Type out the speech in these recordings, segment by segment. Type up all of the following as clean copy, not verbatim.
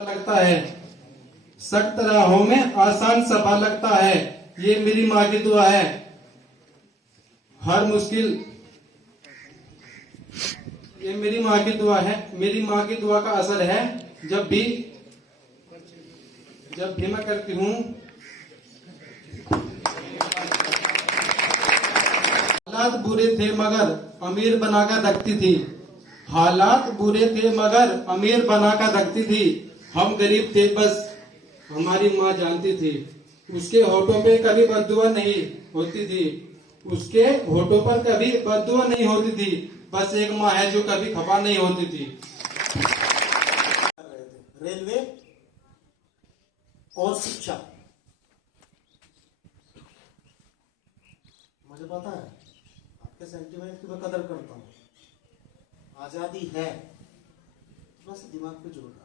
लगता है, सख्त राहों में आसान सफा लगता है। ये मेरी माँ की दुआ है। हर मुश्किल, ये मेरी माँ की दुआ है। मेरी माँ की दुआ का असर है। जब भी मैं करती हूँ। हालात बुरे थे मगर अमीर बनाकर रखती थी। हालात बुरे थे मगर अमीर बनाकर रखती थी। हम गरीब थे बस हमारी माँ जानती थी। उसके होठों पे कभी बद्दुआ नहीं होती थी। उसके होठों पर कभी बद्दुआ नहीं होती थी। बस एक माँ है जो कभी खफा नहीं होती थी। रेलवे और शिक्षा, मुझे पता है आपके सेंटिमेंट की मैं कदर करता हूँ। आजादी है, बस दिमाग पे जोर डालो।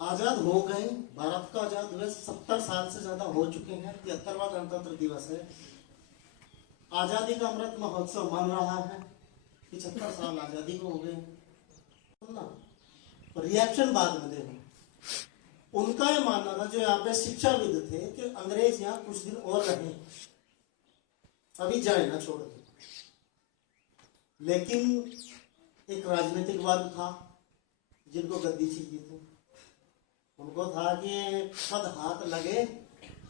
आजाद हो गए, भारत का आजाद हुए 70 साल से ज्यादा हो चुके हैं। 73वां गणतंत्र दिवस है। आजादी का अमृत महोत्सव मन रहा है। 75 साल आजादी को हो गए। रिएक्शन बाद में देना। उनका यह मानना था, जो यहाँ पे शिक्षाविद थे, कि अंग्रेज यहाँ कुछ दिन और रहे, अभी जाए ना, छोड़ दे। लेकिन एक राजनीतिक वर्ग था जिनको गद्दी चाहिए थी। उनको था कि कद हाथ लगे,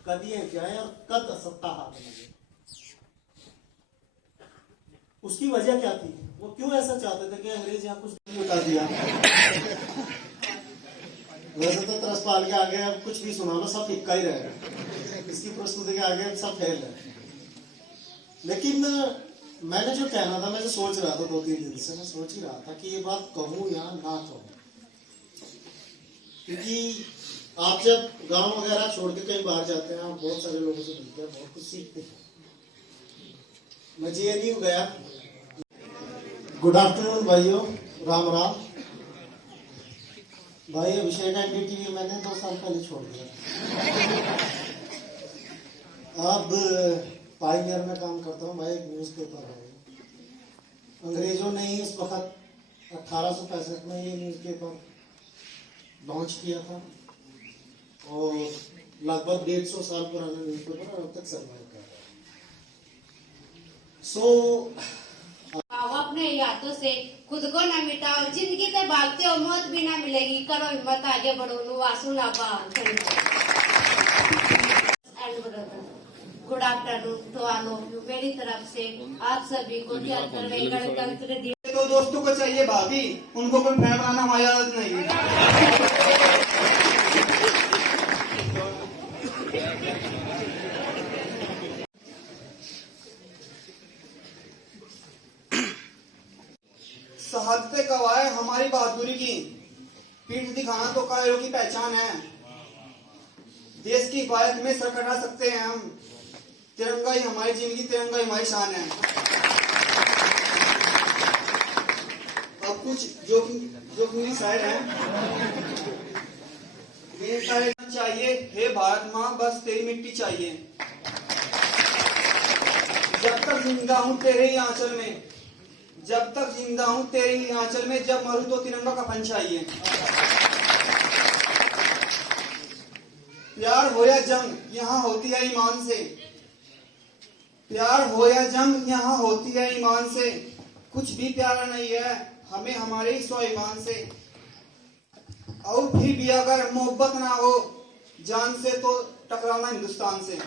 कद ये जाए और कद सत्ता हाथ लगे। उसकी वजह क्या थी? वो क्यों ऐसा चाहते थे कि अंग्रेज यहाँ कुछ बता दिया? वैसे तो तरसपाल के आगे अब कुछ भी सुना लो, सब इक्का ही रहेगा। इसकी प्रस्तुति के आगे सब फेल है। लेकिन मैंने जो कहना था, मैं जो सोच रहा था 2-3 दिन से, मैं सोच ही रहा था कि ये बात कहूं या ना कहूं। क्योंकि आप जब गांव वगैरह छोड़ के कहीं बाहर जाते हैं, आप बहुत सारे लोगों से मिलते हैं, बहुत कुछ सीखते हैं। मैं JNU गया। गुड आफ्टरनून भाइयों, राम राम भाई। अभिषेक NDTV मैंने 2 साल पहले छोड़ दिया। अब पायनियर में काम करता हूँ भाई। एक न्यूज़पेपर है। अंग्रेजों ने ही इस वक्त 1865 में ये न्यूज़पेपर लॉन्च किया था और लगभग 150 साल पुराना न्यूज़पेपर अब तक सर्वाइव कर रहा है। सो अपने यादों से खुद को ना मिटाओ। जिंदगी से भागते हो, मौत भी ना मिलेगी। करो हिम्मत, आगे बढ़ो। नुवासु ना good afternoon to all of you. मेरी तरफ से आप सभी को गणतंत्र दिवस। तो दोस्तों को चाहिए भाभी, उनको कोई फैन बनाना हमारी आदत नहीं है। शहादतें गवाए हमारी बहादुरी की, पीठ दिखाना तो कायरों की पहचान है। देश की हिफाजत में सर कटा सकते हैं हम। तिरंगा ही हमारी जिंदगी, तिरंगा ही हमारी शान है। अब कुछ जो शायर है, चाहिए हे भारत माँ, बस तेरी मिट्टी चाहिए। जब तक जिंदा हूँ तेरे ही आंचल में, जब तक जिंदा हूं तेरे ही आंचल में, जब मरूं तो तिरंगा का फन चाहिए। प्यार हो या जंग यहाँ होती है ईमान से। प्यार हो या जंग यहाँ होती है ईमान से। कुछ भी प्यारा नहीं है हमें हमारे ही स्वाभिमान से। और फिर भी अगर मोहब्बत ना हो जान से, तो टकराना हिंदुस्तान से।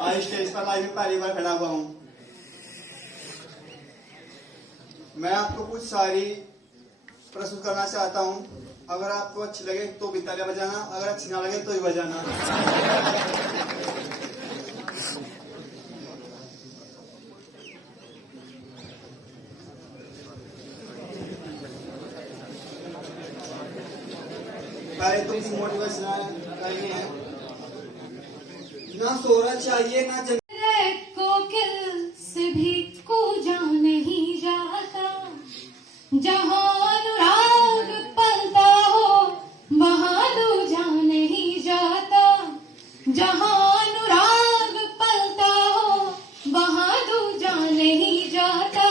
आज स्टेज पर लाइव में पहली बार खड़ा हुआ हूँ। मैं आपको कुछ शायरी प्रस्तुत करना चाहता हूँ। अगर आपको अच्छी लगे तो भी तालियां बजाना, अगर अच्छी ना लगे तो भी बजाना। पहले तो मोटिवेशन करनी है। ना सोरा चाहिए ना कोकिल से भी कूजा नहीं जाता। जहाँ अनुराग पलता हो वहाँ दूजा नहीं जाता। जहाँ अनुराग पलता हो वहाँ दूजा नहीं जाता।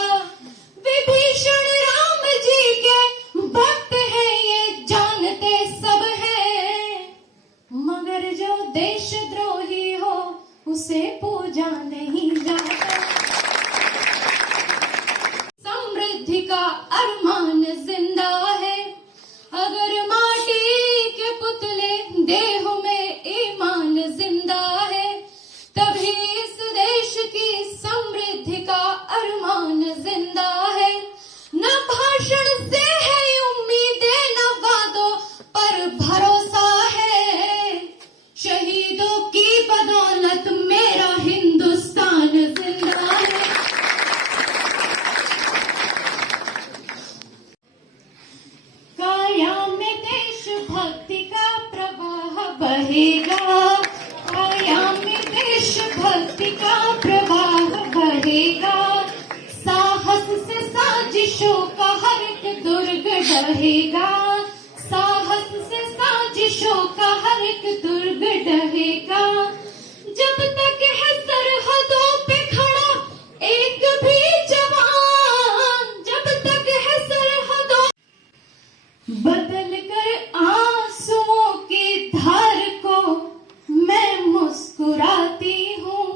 से साजिशों का हर एक दुर्ग ढहेगा, साहस से साजिशों का हर एक दुर्ग ढहेगा। जब तक है सरहदों पे खड़ा एक भी जवान, जब तक है सरहदों, बदल कर आंसुओं की धार को मैं मुस्कुराती हूँ,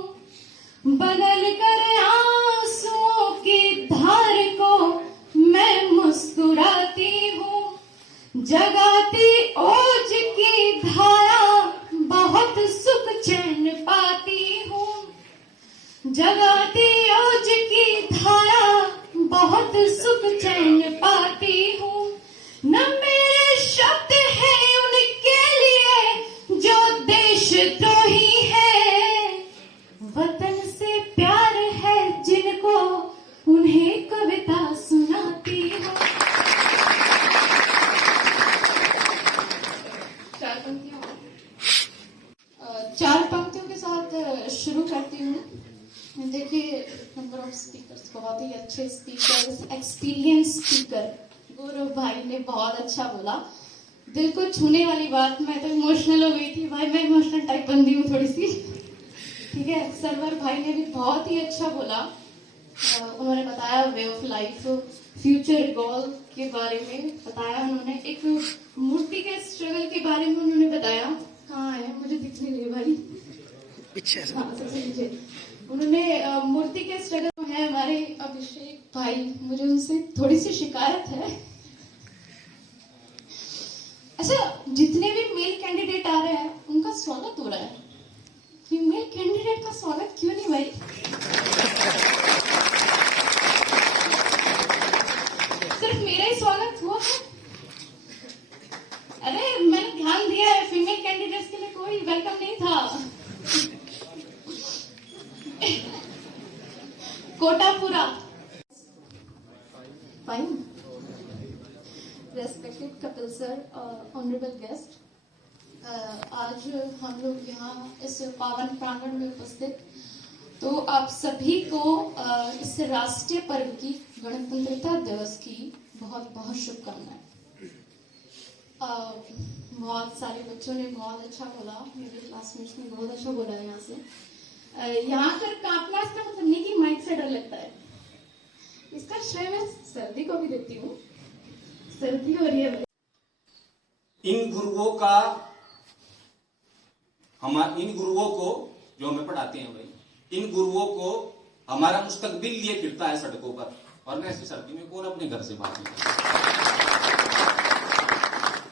बदल कर आंसुओं की धार को मैं मुस्कुराती हूँ। जगाती ओज की धारा बहुत सुख चैन पाती हूँ, जगाती ओज की धारा बहुत सुख चैन पाती हूँ। न मेरे शब्द हैं उनके लिए जो देशद्रोही है, वतन से प्यार है जिनको उन्हें कविता सुनाती हूँ। चार पंक्तियों के साथ शुरू करती हूँ। देखिए, नंबर ऑफ स्पीकर्स, बहुत ही अच्छे स्पीकर्स, एक्सपीरियंस स्पीकर। गौरव भाई ने बहुत अच्छा बोला, दिल को छूने वाली बात। मैं तो इमोशनल हो गई थी भाई, मैं इमोशनल टाइप बंदी हूँ थोड़ी सी, ठीक है। सरवर भाई ने भी बहुत ही अच्छा बोला। उन्होंने बताया way of life, future goal के बारे में बताया उन्होंने, एक मूर्ति के स्ट्रगल के बारे में उन्होंने बताया। कहाँ है, मुझे दिख नहीं रही भाई, पीछे। हाँ, सबसे पीछे उन्होंने मूर्ति के स्ट्रगल है। हमारे अभिषेक भाई, मुझे उनसे थोड़ी सी शिकायत है। अच्छा, जितने भी मेल कैंडिडेट आ रहे हैं उनका स्वागत हो रहा है, फीमेल कैंडिडेट का स्वागत क्यों नहीं भाई? सिर्फ मेरा ही स्वागत हुआ है? अरे मैंने ध्यान दिया है, फीमेल कैंडिडेट्स के लिए कोई वेलकम नहीं था। कोटा पूरा। Fine. Respected Kapil sir, honourable guest, आज हम लोग यहाँ इस पावन प्रांगण में उपस्थित, तो आप सभी को इस राष्ट्रीय पर्व की, गणतंत्रता दिवस की बहुत बहुत शुभकामनाएं। बहुत सारे बच्चों ने बहुत अच्छा बोला, मेरे क्लासमेट्स ने बहुत अच्छा बोला। यहाँ से यहाँ पर कांपना इसका मतलब नहीं कि माइक से डर लगता है, इसका श्रेय मैं सर्दी को भी देती हूँ, सर्दी हो रही है। इन गुरुओं को जो हमें पढ़ाते हैं भाई, इन गुरुओं को हमारा मुस्तकबिल लिए फिरता है सड़कों पर, और ऐसी सर्दी में कौन अपने घर से बाहर निकलता।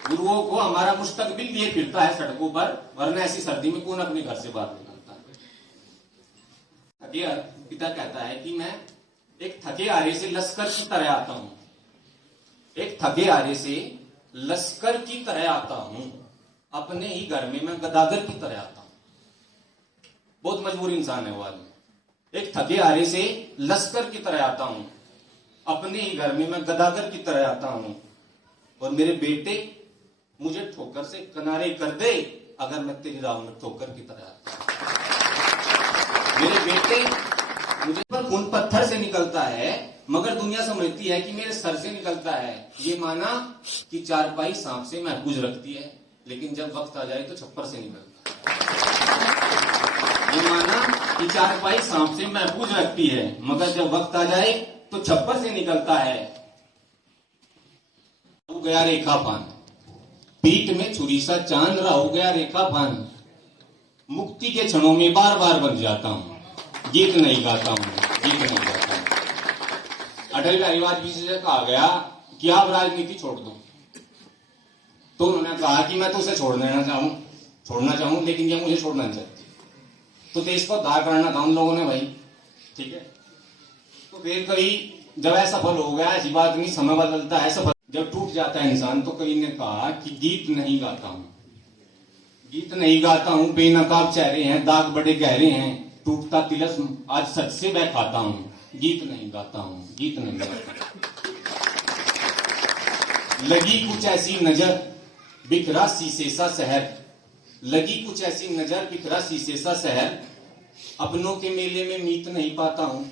गुरुओं को हमारा मुस्तकबिल लिए फिरता है सड़कों पर, वरना ऐसी सर्दी में कौन अपने घर से बाहर निकलता है। पिता कहता है कि मैं एक थके हारे से लश्कर की तरह आता हूं, एक थके हारे से लश्कर की तरह आता हूं, अपने ही घर में मैं गदागर की तरह आता हूं। बहुत मजबूर इंसान है वो आदमी। एक थके हारे से लश्कर की तरह आता हूं, अपने ही घर में मैं गदागर की तरह आता हूं, और मेरे बेटे मुझे ठोकर से किनारे कर दे अगर मैं तेरी राह में ठोकर की तरह आता हूं। मेरे बेटे, मुझे पर खून पत्थर से निकलता है, मगर दुनिया समझती है कि मेरे सर से निकलता है। ये माना कि चारपाई सांप से महफूज रखती है, लेकिन जब वक्त आ जाए तो छप्पर से निकलता है। ये माना कि चारपाई सांप से महफूज रखती है, मगर जब वक्त आ जाए तो छप्पर से निकलता है। हो गया रेखा पान, पीठ में छुरी सा चांद रहा हो गया रेखा पान, मुक्ति के क्षणों में बार बार बन जाता हूं, गीत नहीं गाता हूं, गीत नहीं गाता हूं। अटल बिहारी वाजपेयी से कहा गया कि आप राजनीति छोड़ दो, तो उन्होंने कहा कि मैं तो उसे छोड़ना चाहूं, लेकिन ये मुझे छोड़ना नहीं चाहती। तो देश को उद्धार करना था उन लोगों ने भाई, ठीक है। तो फिर कभी जब असफल हो गया, ऐसी बात नहीं, समय बदलता है, सफल जब टूट जाता है इंसान, तो कई ने कहा कि गीत नहीं गाता हूं, गीत नहीं गाता हूं, बेनकाब चेहरे हैं, दाग बड़े गहरे हैं, टूटता तिलस्म आज सच से मैं खाता हूं, गीत नहीं गाता हूं, गीत नहीं गाता। लगी कुछ ऐसी नजर बिखरा शीशे सा शहर, लगी कुछ ऐसी नजर बिखरा शीशे सा शहर, अपनों के मेले में मीत नहीं पाता हूं,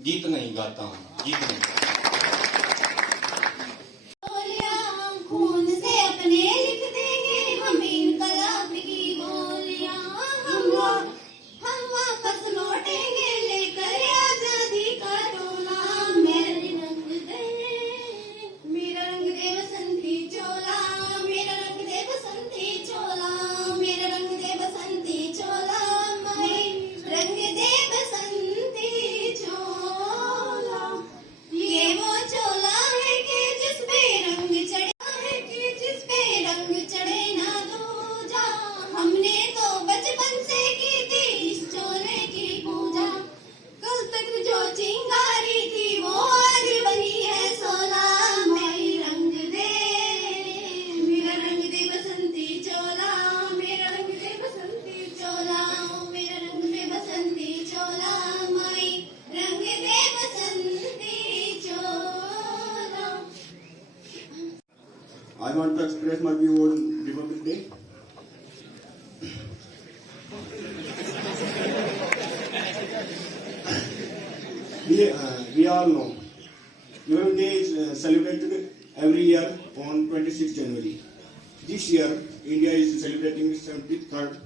गीत नहीं गाता हूं, गीत नहीं गाता। I want to express my view on Republic Day. We all know Republic Day is celebrated every year on 26 January. This year, India is celebrating 73rd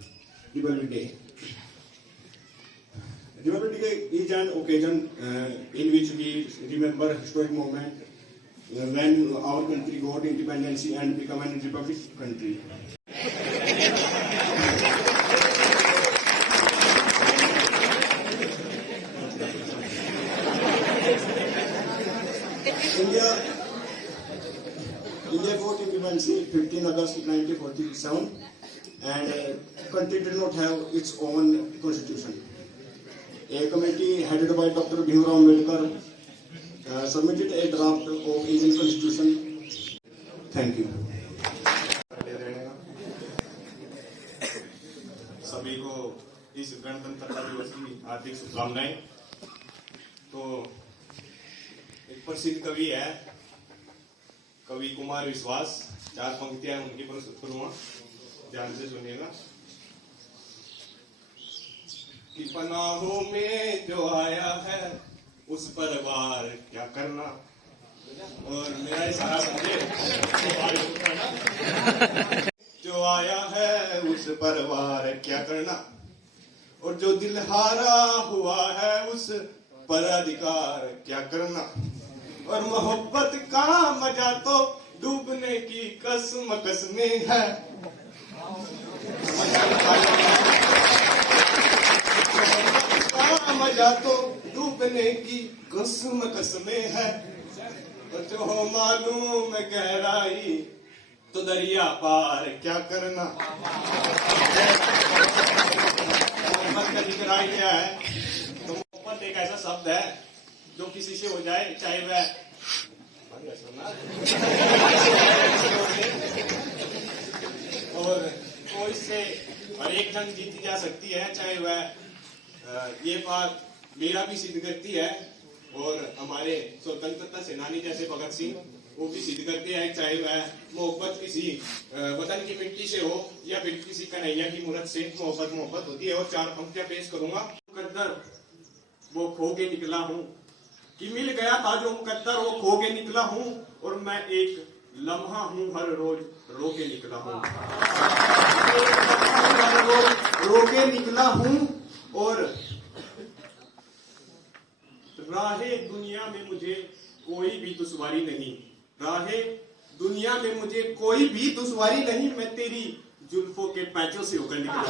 Republic Day. Republic Day is an occasion in which we remember historic moment when our country got independence and became a republic country. India got independence 15 August 1947 and country did not have its own constitution. A committee headed by Dr. Bhimrao Ambedkar submitted a draft of Indian Constitution. Thank you. सभी को इस गणतंत्रता दिवस की हार्दिक शुभकामनाएं। तो एक प्रसिद्ध कवि है, कवि कुमार विश्वास, 4 पंक्तियां उनकी प्रस्तुत करूंगा, ध्यान से सुनिएगा। कि पनाहों में जो आया है उस पर वार क्या करना, और मेरा इशारा समझे, जो आया है उस पर वार क्या करना, और जो दिल हारा हुआ है उस पर अधिकार क्या करना, और मोहब्बत का मजा तो डूबने की कसम कसमें है। मजा तो डूबने की कसम कसमें है, और जो हो मालूम गहराई तो दरिया पार क्या करना। मोहब्बत का गहराई क्या है? तो मोहब्बत एक ऐसा शब्द है जो किसी से हो जाए, चाहे वह और कोई से हर एक जंग जीती जा सकती है, चाहे वह ये बात मेरा भी सिद्ध करती है, और हमारे स्वतंत्रता सेनानी जैसे भगत सिंह वो भी सिद्ध करते हैं, चाहे वह मोहब्बत किसी वतन की मिट्टी से हो या फिर किसी कन्हैया की मूरत से, मोहब्बत होती है। और 4 पंक्तियां पेश करूंगा। मुकद्दर वो खो के निकला हूँ, कि मिल गया था जो मुकद्दर वो खो के निकला हूँ, और मैं एक लम्हा हूँ हर रोज रो के निकला हूँ, हर रोज रो के निकला हूँ। और राहे दुनिया में मुझे कोई भी दुश्वारी नहीं, राहे दुनिया में मुझे कोई भी दुश्वारी नहीं, मैं तेरी जुल्फों के पैचों से होकर निकला।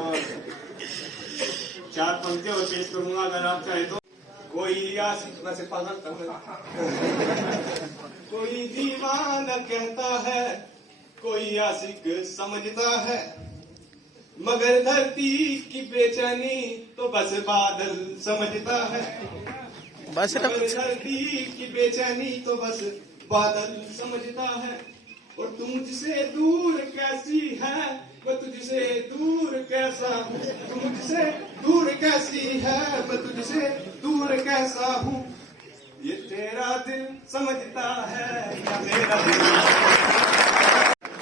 और 4 पंक्तियां और पेश करूंगा अगर आप चाहे तो। कोई आशिक से पागल कोई दीवाना कहता है, कोई आशिक समझता है, मगर धरती की बेचैनी तो बस बादल समझता है, मगर धरती की बेचैनी तो बस बादल समझता है। और तुम मुझसे दूर कैसी है, मैं तुझसे दूर कैसा हूँ, तुम मुझसे दूर कैसी है, मैं तुझसे दूर कैसा हूँ। ये तेरा दिल समझता है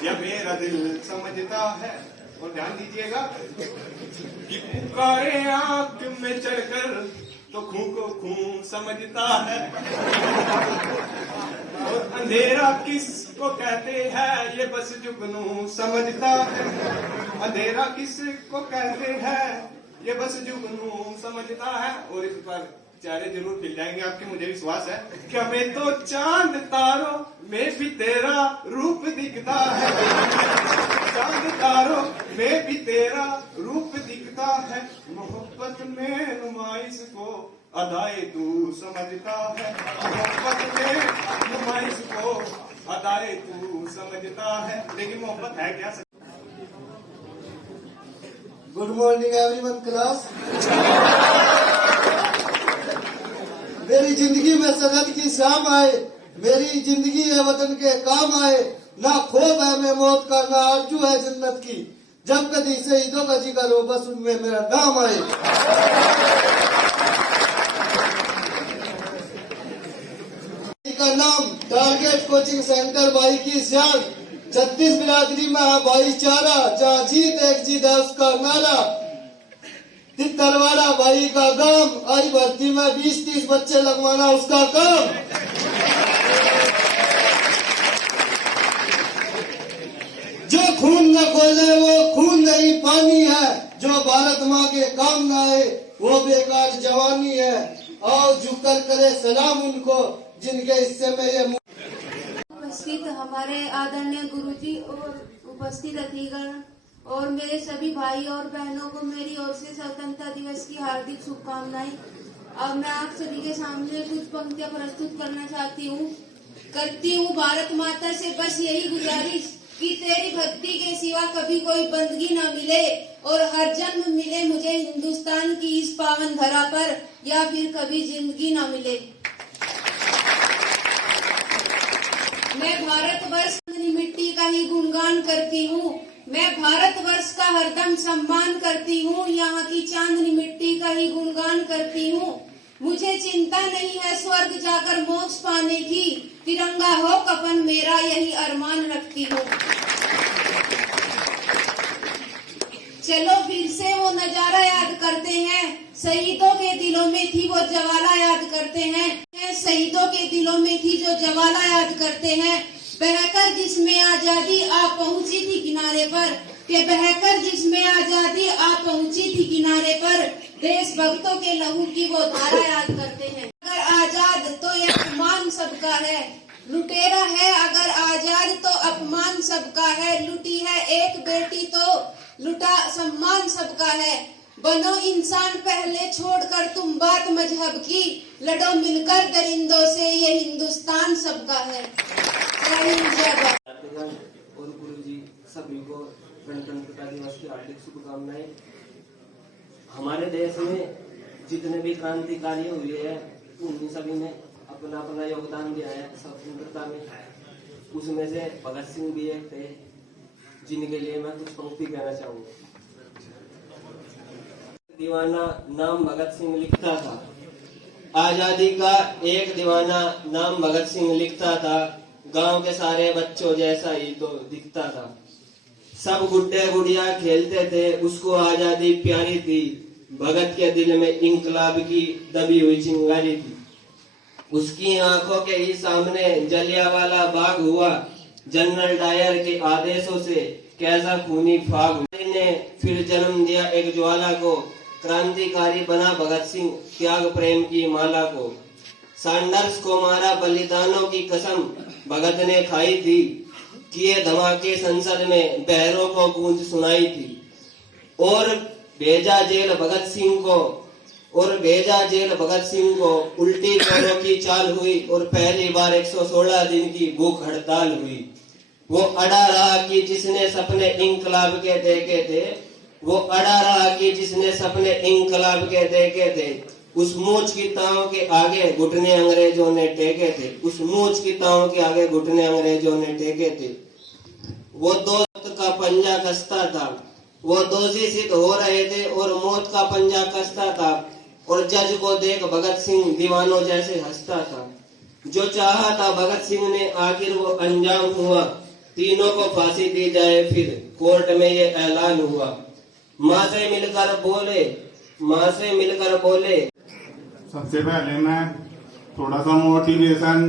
या मेरा दिल समझता है। और ध्यान दीजिएगा कि पुकारे आंख में चढ़कर तो खूं को खूं समझता है, और अंधेरा किसको कहते हैं ये बस जुगनू समझता है, अंधेरा किसको कहते हैं ये बस जुगनू समझता है। और इस पर चेहरे जरूर खिल जाएंगे आपके, मुझे विश्वास है कि हमें तो चांद तारों में भी तेरा रूप दिखता है, चांद तारों में भी तेरा रूप दिखता है। मोहब्बत में नुमाइश को अदाए तू समझता है, मोहब्बत में नुमाइश को अदाए तू समझता है। लेकिन मोहब्बत है क्या? Good morning everyone class. मेरी जिंदगी में सरहद की शाम आए, मेरी जिंदगी है वतन के काम आए, ना खौफ है मैं मौत का, ना आरजू है जन्नत की, जब कभी शहीदों का जिक्र हो बस उनमें मेरा नाम आए। कोचिंग सेंटर भाई की शान, 36 बिरादरी में है भाईचारा, जहाँ जीत एक जीत है उसका नारा। तलवारा भाई का गांव, आई भर्ती में 20-30 बच्चे लगवाना उसका काम। जो खून न खोले वो खून नहीं पानी है, जो भारत माँ के काम न आए वो बेकार जवानी है। और झुककर करे सलाम उनको जिनके हिस्से में ये उपस्थित हमारे आदरणीय गुरुजी और उपस्थित अतिथिगण और मेरे सभी भाई और बहनों को मेरी ओर से स्वतंत्रता दिवस की हार्दिक शुभकामनाएं। अब मैं आप सभी के सामने कुछ पंक्तियां प्रस्तुत करना करती हूँ भारत माता से बस यही गुजारिश कि तेरी भक्ति के सिवा कभी कोई बंदगी न मिले और हर जन्म मिले मुझे हिंदुस्तान की इस पावन धरा पर, या फिर कभी जिंदगी न मिले। मैं भारतवर्ष की मिट्टी का ही गुणगान करती हूँ, मैं भारतवर्ष का हरदम सम्मान करती हूँ, यहाँ की चांदनी मिट्टी का ही गुणगान करती हूँ। मुझे चिंता नहीं है स्वर्ग जाकर मोक्ष पाने की, तिरंगा हो कफन मेरा यही अरमान रखती हूँ। चलो फिर से वो नजारा याद करते हैं, शहीदों के दिलों में थी वो ज्वाला याद करते हैं, शहीदों के दिलों में थी जो ज्वाला याद करते हैं। बहकर जिसमें आजादी आ पहुंची थी किनारे पर, के बहकर जिसमें आजादी आ पहुंची थी किनारे पर, देशभक्तों के लहू की वो धारा याद करते हैं। अगर आजाद तो ये अपमान सबका है, लुटेरा है अगर आजाद तो अपमान सबका है, लुटी है एक बेटी तो लुटा सम्मान सबका है। बनो इंसान पहले छोड़कर तुम बात मजहब की, लड़ो मिलकर दरिंदों से ये हिंदुस्तान सबका है। और गुरु जी सभी को गणतंत्रता दिवस की हार्दिक शुभकामनाएं। हमारे देश में जितने भी क्रांतिकारी हुए हैं उन सभी ने अपना अपना योगदान दिया है स्वतंत्रता में। उसमें से भगत सिंह भी एक थे जिनके लिए मैं कुछ पंक्ति कहना चाहूंगा। दीवाना नाम भगत सिंह लिखता था, आजादी का एक दीवाना नाम भगत सिंह लिखता था, गांव के सारे बच्चों जैसा ही तो दिखता था। सब गुड्डे गुड़िया खेलते थे, उसको आजादी प्यारी थी, भगत के दिल में इंकलाब की दबी हुई चिंगारी थी। उसकी आंखों के ही सामने जलियांवाला बाग हुआ, जनरल डायर के आदेशों से कैसा खूनी फाग हुआ। ने फिर जन्म दिया एक ज्वाला को, क्रांतिकारी बना भगत सिंह त्याग प्रेम की माला को। सैंडर्स को मारा बलिदानों की कसम भगत ने खाई थी, किए धमाके संसद में बहरों को गूंज सुनाई थी। और भेजा जेल भगत सिंह को उल्टी पैरों की चाल हुई और पहली बार 116 दिन की भूख हड़ताल हुई। वो अड़ा रहा कि जिसने सपने इंकलाब के देखे थे, वो अड़ा रहा कि जिसने सपने इंकलाब के देखे थे, उस मूंछ की ताव के आगे घुटने अंग्रेजों ने टेके थे, उस मूंछ की ताव के आगे घुटने अंग्रेजों ने टेके थे। वो दोस्त का पंजा कसता था, वो दोषी सिद्ध हो रहे थे और मौत का पंजा कसता था, और जज को देख भगत सिंह दीवानों जैसे हंसता था। जो चाहा था भगत सिंह ने आखिर वो अंजाम हुआ, तीनों को फांसी दी जाए फिर कोर्ट में ये ऐलान हुआ। माँ से मिलकर बोले सबसे पहले मैं थोड़ा सा मोटिवेशन।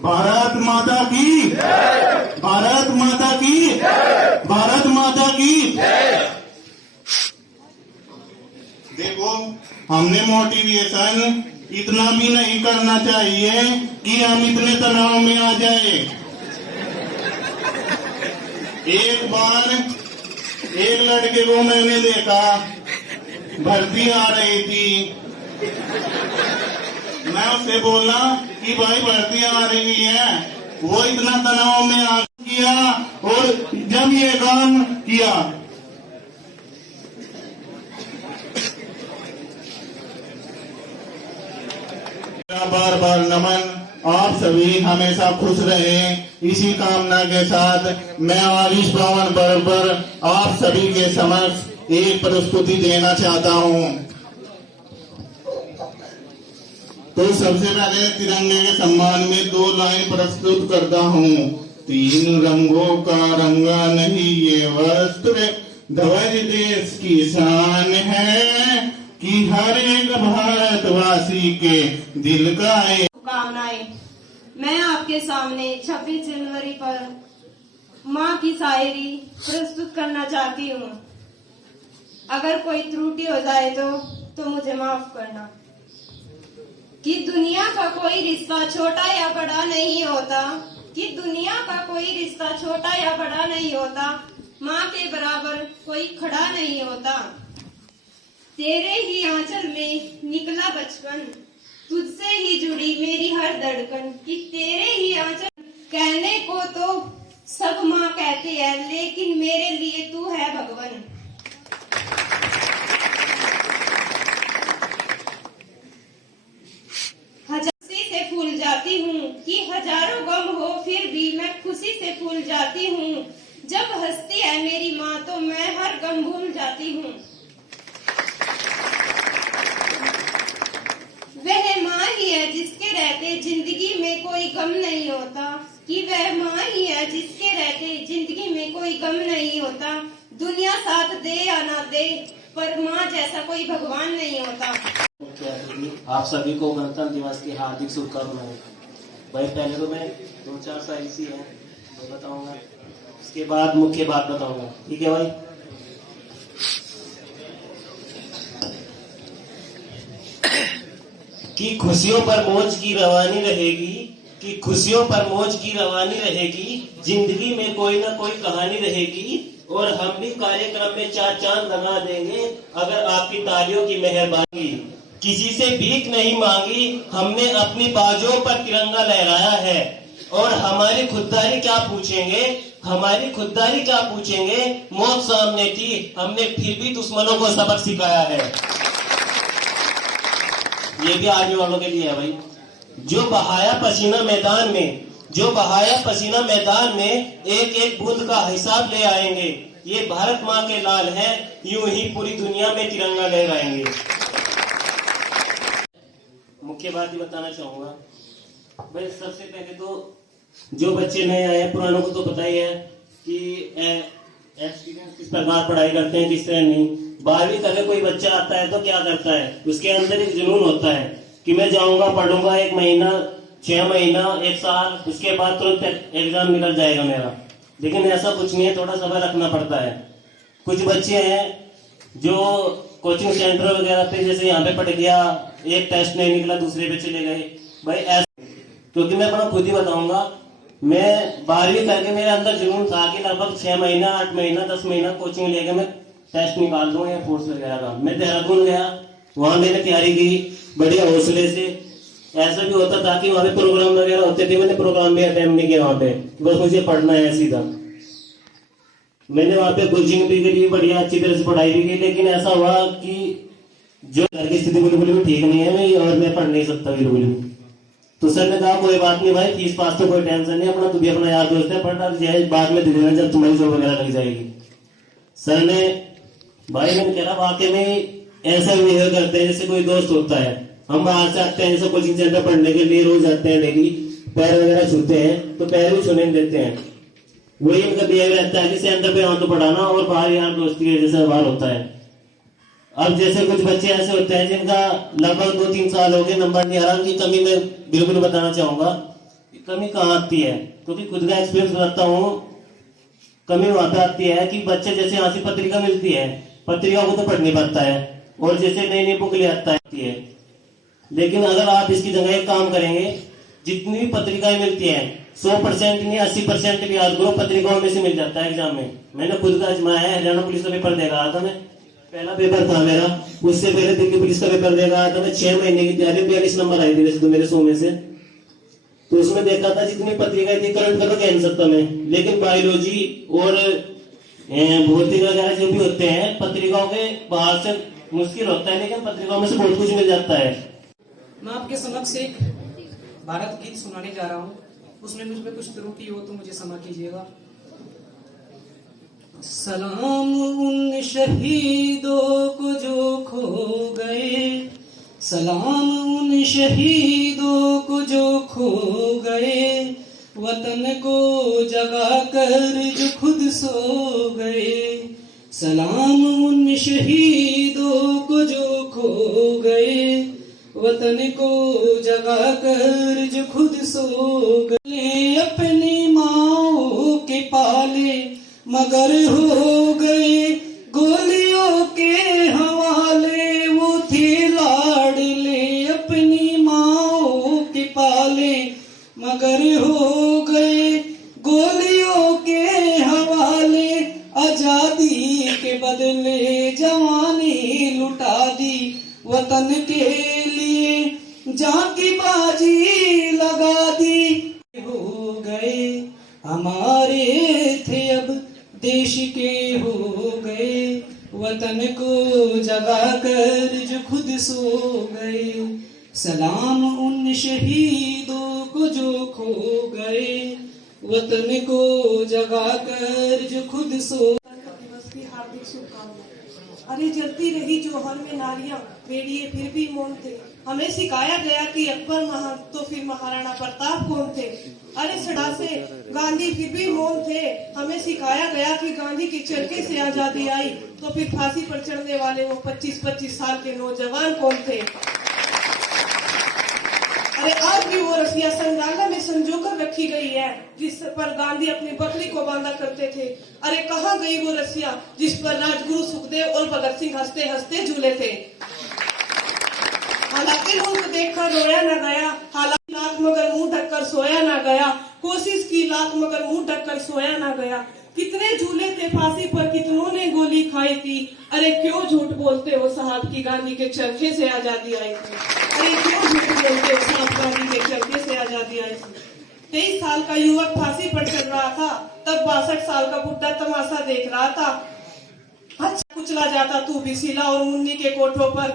भारत माता की, भारत माता की, भारत माता की। देखो हमने मोटिवेशन इतना भी नहीं करना चाहिए कि हम इतने तनाव में आ जाए। एक बार एक लड़के को मैंने देखा, भर्ती आ रही थी, मैं उससे बोला कि भाई भर्ती आ रही है। वो इतना तनाव में आ गया और जब ये काम किया, बार बार नमन। आप सभी हमेशा खुश रहें, इसी कामना के साथ मैं आज इस पावन पर्व पर आप सभी के समक्ष एक प्रस्तुति देना चाहता हूं। तो सबसे पहले तिरंगे के सम्मान में 2 लाइन प्रस्तुत करता हूँ। 3 रंगों का रंगा नहीं ये वस्त्र, ध्वज देश की शान है कि हर एक भारतवासी के दिल का शुभकामनाएं। मैं आपके सामने 26 जनवरी पर माँ की शायरी प्रस्तुत करना चाहती हूँ। अगर कोई त्रुटि हो जाए तो मुझे माफ करना। कि दुनिया का कोई रिश्ता छोटा या बड़ा नहीं होता, कि दुनिया का कोई रिश्ता छोटा या बड़ा नहीं होता, माँ के बराबर कोई खड़ा नहीं होता। तेरे ही आंचल में निकला बचपन, तुझसे ही जुड़ी मेरी हर धड़कन। कि तेरे ही आंचल, कहने को तो सब माँ कहते हैं, लेकिन मेरे लिए तू है भगवान। खुशी से फूल जाती हूँ कि हजारों गम हो फिर भी मैं खुशी से फूल जाती हूँ। जब हंसती है मेरी माँ तो मैं हर गम भूल जाती हूँ। वह माँ ही है जिसके रहते जिंदगी में कोई गम नहीं होता, कि वह माँ ही है जिसके रहते जिंदगी में कोई गम नहीं होता। दुनिया साथ दे या ना दे, पर माँ जैसा कोई भगवान नहीं होता। आप सभी को गणतंत्र दिवस की हार्दिक शुभकामनाएं। भाई पहले तो मैं 2-4 शायरी सी है वो बताऊंगा, उसके बाद मुख्य बात बताऊंगा, ठीक है भाई। कि खुशियों पर मौज की रवानी रहेगी, कि खुशियों पर मौज की रवानी रहेगी, जिंदगी में कोई ना कोई कहानी रहेगी, और हम भी कार्यक्रम में 4 चांद लगा देंगे अगर आपकी तालियों की मेहरबानी। किसी से भीख नहीं मांगी हमने, अपनी बाजों पर तिरंगा लहराया है, और हमारी खुददारी क्या पूछेंगे, हमारी खुददारी क्या पूछेंगे, मौत सामने थी हमने फिर भी दुश्मनों को सबक सिखाया है। ये भी आगे वालों के लिए है भाई। जो बहाया पसीना मैदान में, जो बहाया पसीना मैदान में, एक एक बूंद का हिसाब ले आएंगे। ये भारत माँ के लाल हैं, यूं ही पूरी दुनिया में तिरंगा लहराएंगे। मुख्य बात ही बताना चाहूंगा भाई। सबसे पहले तो जो बच्चे नए आए हैं, पुरानों को तो पता ही है कि एक्सपीरियंस किस प्रकार पढ़ाई करते हैं, किस तरह नहीं। 12वीं करके कोई बच्चा आता है तो क्या करता है, उसके अंदर एक जुनून होता है कि मैं जाऊंगा पढ़ूंगा 1 महीना 6 महीना 1 साल, उसके बाद तुरंत एग्जाम निकल जाएगा मेरा। लेकिन ऐसा कुछ नहीं है, थोड़ा सब्र रखना पड़ता है। कुछ बच्चे हैं जो कोचिंग सेंटर वगैरह पे, जैसे यहाँ पे पढ़ गया, एक टेस्ट नहीं निकला दूसरे पे चले गए भाई ऐसा। क्योंकि मैं अपना खुद ही बताऊंगा, मैं 12वीं करके मेरे अंदर जुनून था कि लगभग 6 महीना 8 महीना 10 महीना कोचिंग लेके मैं टेस्ट निकाल दूं या फोर्स वगैरह का। मैं देहरादून गया, वहां मैंने तैयारी की बढ़िया हौसले से। ऐसा भी होता था कि वहां पे प्रोग्राम वगैरह होते थे, मैंने प्रोग्राम भी अटेंड नहीं किया वहां पे, बस मुझे पढ़ना है सीधा। मैंने वहां पे कोचिंग भी करी, बढ़िया अच्छी तरह से पढ़ाई भी की, लेकिन ऐसा हुआ कि जो घर की स्थिति बिल्कुल भी ठीक नहीं है मैं, और मैं पढ़ नहीं सकता बिल्कुल भी। तो सर ने कहा कोई बात नहीं भाई, फीस पास तो कोई टेंशन नहीं, अपना तू भी अपना यार दोस्त है, पढ़ बाद में दे देना जब तुम्हारी जॉब वगैरह लग जाएगी। सर ने भाई, मैंने कह रहा वाकई में ऐसा बिहेव करते हैं जैसे कोई दोस्त होता है। हम बाहर से आते हैं जैसे कोचिंग सेंटर पढ़ने के लिए, रोज आते हैं डेली, पैर वगैरह छूते हैं तो पैर भी छूने देते हैं। वही उनका बिहेव रहता है कि सेंटर पे तो पढ़ाना और बाहर यार दोस्ती के जैसा व्यवहार होता है। अब जैसे कुछ बच्चे ऐसे होते हैं जिनका लगभग 2-3 साल हो गए नंबर नहीं आ रहा, उनकी कमी मैं बिल्कुल बताना चाहूंगा। कमी कहाँ आती है, क्योंकि खुद का एक्सपीरियंस बताता हूँ। कमी वहां पे आती है कि बच्चे जैसे यहाँ से पत्रिका मिलती है, पत्रिका को तो पढ़ नहीं पाता है, और जैसे नई नई बुक ले आता है। लेकिन अगर आप इसकी जगह एक काम करेंगे, जितनी भी पत्रिकाएं मिलती हैं 100% नहीं 80% भी याद करो, पत्रिकाओं में से मिल जाता है एग्जाम में। मैंने खुद का आजमाया है, हरियाणा पुलिस का पेपर दे रहा था मैं, पहला पेपर था मेरा। उससे पहले दिल्ली पुलिस का पेपर दे रहा था मैं, 6 महीने की तैयारी, 42 नंबर आई थी वैसे तो मेरे 100 में से। तो उसमें देखा था जितनी पत्रिकाएं थी करंट करो कह नहीं सकता मैं, लेकिन बायोलॉजी और भौतिक वगैरह जो भी होते हैं पत्रिकाओं के बाहर से मुश्किल होता है, लेकिन पत्रिकाओं में से बहुत कुछ मिल जाता है। मैं आपके समक्ष एक भारत गीत सुनाने जा रहा हूँ, उसमें मुझ पे कुछ त्रुटि हो तो मुझे क्षमा कीजिएगा। सलाम उन शहीदों को जो खो गए, सलाम उन शहीदों को जो खो गए, वतन को जगा कर जो खुद सो गए। सलाम उन शहीदों को जो खो गए, वतन को जगा कर जो खुद सो गए। अपनी माओ के पाले मगर हो गए, गोलियों के हवाले वो थे लाडले। अपनी माओ के पाले मगर हो गए, गोलियों के हवाले। आजादी के बदले जवानी लुटा दी, वतन के लिए जान की बाजी लगा दी। हो गए हमारे थे अब देश के हो गए, वतन को जगा कर जो खुद सो गए। सलाम उन शहीदों को जो खो गए, वतन को जगा कर जो खुद सो। दिवस की हार्दिक शुभकामनाएं। अरे जलती रही जौहर में नारियां, बेड़िए फिर भी मौन थे। हमें सिखाया गया कि अकबर महान तो फिर महाराणा प्रताप कौन थे। अरे सड़ा से गांधी फिर भी मौन थे। हमें सिखाया गया कि गांधी के चरखे से आजादी आई तो फिर फांसी पर चढ़ने वाले वो 25-25 साल के नौजवान कौन थे। अरे आज भी वो रस्सियां संग्राला में संजोकर रखी गई है जिस पर गांधी अपनी बकरी को बांधा करते थे। अरे कहाँ गई वो रस्सियां जिस पर राजगुरु सुखदेव और भगत सिंह हंसते हंसते झूले थे। हालांकि मुल्क देखकर रोया न गया, हालांकि लाख मगर मुंह ढककर सोया न गया। कोशिश की लाख मगर मुंह ढककर सोया न गया। कितने झूले थे फांसी पर, कितनों ने गोली खाई थी। अरे क्यों झूठ बोलते हो साहब की गांधी के चरखे से आजादी आई थी। अरे क्यों झूठ बोलते हो साहब गांधी के चरखे से आजादी आई थी। 23 साल का युवक फांसी पर चढ़ रहा था, तब 62 साल का बुढ़ा तमाशा देख रहा था। अच्छा कुचला जाता तू भी सिला और मुन्नी के कोठों पर।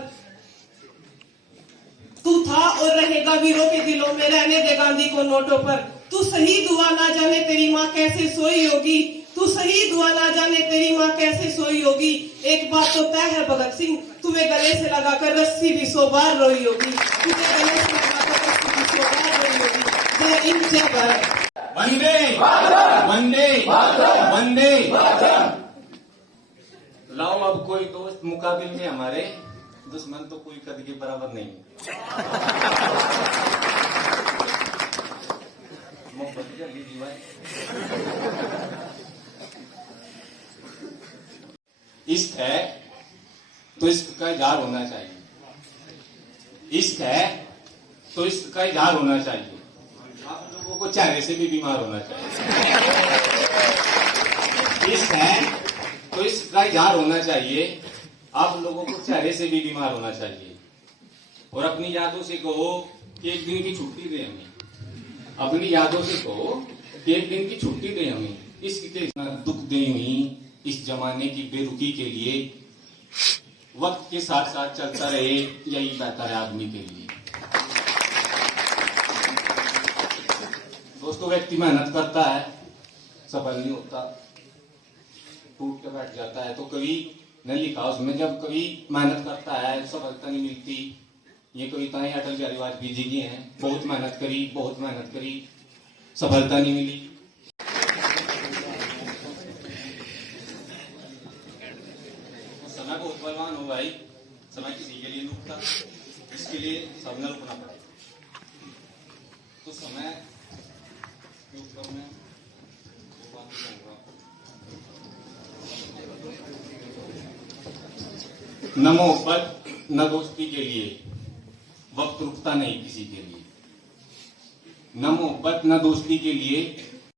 तू था और रहेगा वीरों के दिलों में, रहने दे गांधी को नोटों पर। तू शहीद हुआ ना जाने तेरी माँ कैसे सोई होगी। तू शहीद हुआ ना जाने तेरी माँ कैसे सोई होगी। एक बात तो तय है भगत सिंह, तुम्हें गले से लगाकर रस्सी भी 100 बार रोई होगी। तुम्हें गले से लगाकर रस्सी भी 100 बार रोई होगी। जय हिंद जय भारत। वंदे वंदे वंदे। लाओ अब कोई दोस्त मुकाबिल में हमारे, दुश्मन तो कोई कद के बराबर नहीं। मोहब्बत कर लीजिए भाई। इश्क है तो इश्क का इजहार होना चाहिए। इश्क है तो इश्क का इजहार होना चाहिए। आप लोगों को चेहरे से भी बीमार होना चाहिए। इश्क है तो इश्क का इजहार होना चाहिए। आप लोगों को चेहरे से भी बीमार होना चाहिए। और अपनी यादों से कहो कि एक दिन की छुट्टी दे हमें। अपनी यादों से कहो कि एक दिन की छुट्टी दे हमें। इश्क के इतना दुख दे हुई इस जमाने की बेरुखी के लिए वक्त के साथ साथ चलता रहे, यही बेहतर है आदमी के लिए। दोस्तों, व्यक्ति मेहनत करता है, सफल नहीं होता, टूट के बैठ जाता है। तो कवि ने लिखा उसमें, जब कवि मेहनत करता है सफलता नहीं मिलती। ये कविताएं अटल बिहारी वाजपेयी जी की हैं। बहुत मेहनत करी, सफलता नहीं मिली। समय बहुत बलवान हो भाई, समय किसी के लिए नहीं रुकता, इसके लिए सबने रुकना पड़ेगा। तो समय के ऊपर मैं वो बात कहूँगा, न मोहब्बत न दोस्ती के लिए वक्त रुकता नहीं किसी के लिए। न मोहब्बत न दोस्ती के लिए